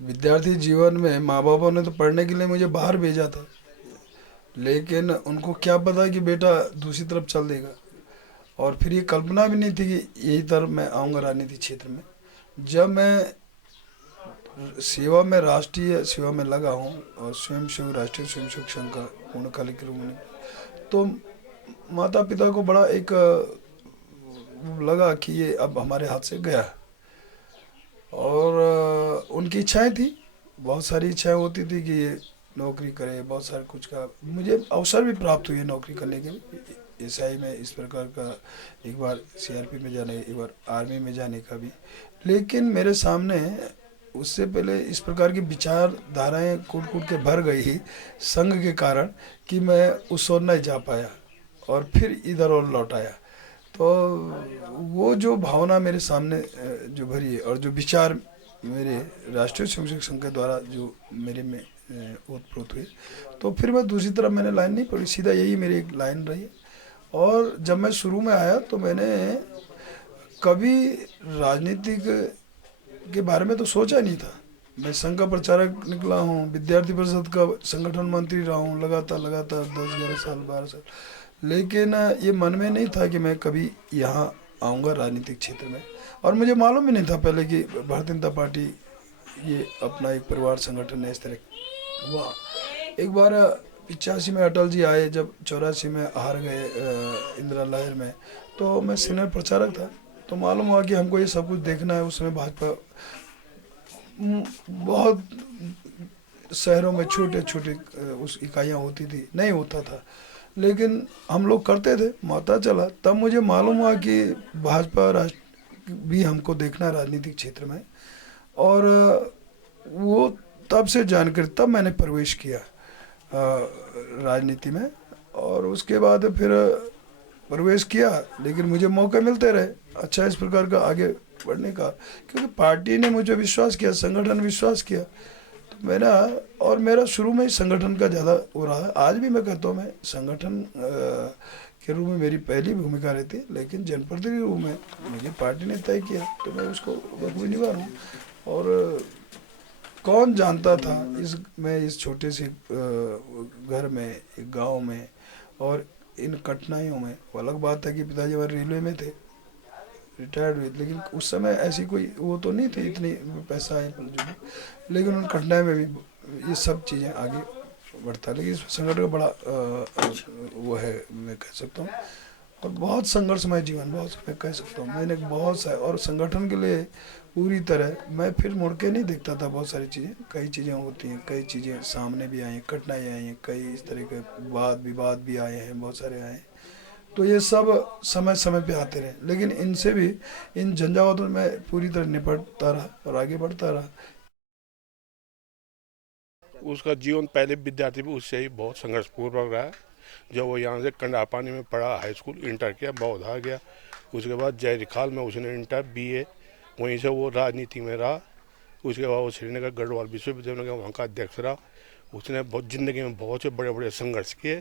विद्यार्थी जीवन में माँ बापों ने तो पढ़ने के लिए मुझे बाहर भेजा था, लेकिन उनको क्या पता कि बेटा दूसरी तरफ चल देगा। और फिर ये कल्पना भी नहीं थी कि यही तरफ मैं आऊँगा राजनीति क्षेत्र में। जब मैं सेवा में, राष्ट्रीय सेवा में लगा हूँ और स्वयं सेवक, राष्ट्रीय स्वयं सेवक संघ का पूर्णकालिक के रूप में, तो माता पिता को बड़ा एक लगा कि ये अब हमारे हाथ से गया। और उनकी इच्छाएं थी, बहुत सारी इच्छाएं होती थी कि ये नौकरी करे, बहुत सारे कुछ का मुझे अवसर भी प्राप्त हुए नौकरी करने के। एसआई में इस प्रकार का, एक बार सीआरपी में जाने, एक बार आर्मी में जाने का भी। लेकिन मेरे सामने उससे पहले इस प्रकार की विचारधाराएं कूट कूट के भर गई ही संघ के कारण, कि मैं उस ओर नहीं जा पाया और फिर इधर और लौट आया। तो वो जो भावना मेरे सामने जो भरी है, और जो विचार मेरे राष्ट्रीय स्वयंसेवक संघ के द्वारा जो मेरे में ओतप्रोत हुए, तो फिर मैं दूसरी तरफ मैंने लाइन नहीं पढ़ी, सीधा यही मेरी एक लाइन रही। और जब मैं शुरू में आया तो मैंने कभी राजनीतिक के बारे में तो सोचा नहीं था। मैं संघ का प्रचारक निकला हूँ, विद्यार्थी परिषद का संगठन मंत्री रहा हूँ लगातार लगातार 10 11 साल 12 साल। लेकिन ये मन में नहीं था कि मैं कभी यहाँ आऊँगा राजनीतिक क्षेत्र में। और मुझे मालूम भी नहीं था पहले कि भारतीय जनता पार्टी ये अपना एक परिवार संगठन है, इस तरह हुआ। एक बार 85 में अटल जी आए, जब 84 में हार गए इंदिरा लहर में, तो मैं सीनियर प्रचारक था। तो मालूम हुआ कि हमको ये सब कुछ देखना है। उस समय भाजपा बहुत शहरों में छोटे छोटे उस इकाइयाँ होती थी, नहीं होता था, लेकिन हम लोग करते थे। माता चला तब मुझे मालूम हुआ कि भाजपा राष्ट्र भी हमको देखना है राजनीतिक क्षेत्र में। और वो तब से जानकर तब मैंने प्रवेश किया राजनीति में। और उसके बाद फिर प्रवेश किया, लेकिन मुझे मौके मिलते रहे अच्छा इस प्रकार का आगे बढ़ने का, क्योंकि पार्टी ने मुझे विश्वास किया, संगठन विश्वास किया। तो मेरा, और मेरा शुरू में ही संगठन का ज़्यादा हो रहा है। आज भी मैं कहता हूँ मैं संगठन के रूप में मेरी पहली भूमिका रहती है, लेकिन जनप्रतिनिधि के रूप में मुझे पार्टी ने तय किया तो मैं उसको बखूबी निभा रहा हूँ। और कौन जानता था मैं इस छोटे से घर में, एक गांव में, और इन कठिनाइयों में। वो अलग बात है कि पिताजी हमारे रेलवे में थे, रिटायर्ड हुए, लेकिन उस समय ऐसी कोई वो तो नहीं थी, इतनी पैसा है जो भी। लेकिन उन कठिनाई में भी ये सब चीज़ें आगे बढ़ता है। लेकिन इस संगठन का बड़ा वो है, मैं कह सकता हूँ। और बहुत संघर्षमय जीवन, बहुत मैं कह सकता हूँ मैंने बहुत सा, और संगठन के लिए पूरी तरह मैं फिर मुड़ के नहीं देखता था। बहुत सारी चीज़ें, कई चीज़ें होती हैं, कई चीज़ें सामने भी आई हैं, कठिनाई आई हैं, कई इस तरह के वाद विवाद भी आए हैं, बहुत सारे आए हैं। तो ये सब समय समय पे आते रहे, लेकिन इनसे भी, इन झंझावातों में पूरी तरह निपटता रहा और आगे बढ़ता रहा। उसका जीवन पहले विद्यार्थी भी उससे ही बहुत संघर्षपूर्वक रहा। जब वो यहाँ से कंडापानी में पढ़ा, हाई स्कूल इंटर किया, बौद्धा गया। उसके बाद जय रिखाल में उसने इंटर बीए, वहीं से वो राजनीति में रहा। उसके बाद वो श्रीनगर गढ़वाल विश्वविद्यालय का वहाँ का अध्यक्ष रहा। उसने बहुत ज़िंदगी में बहुत से बड़े बड़े संघर्ष किए।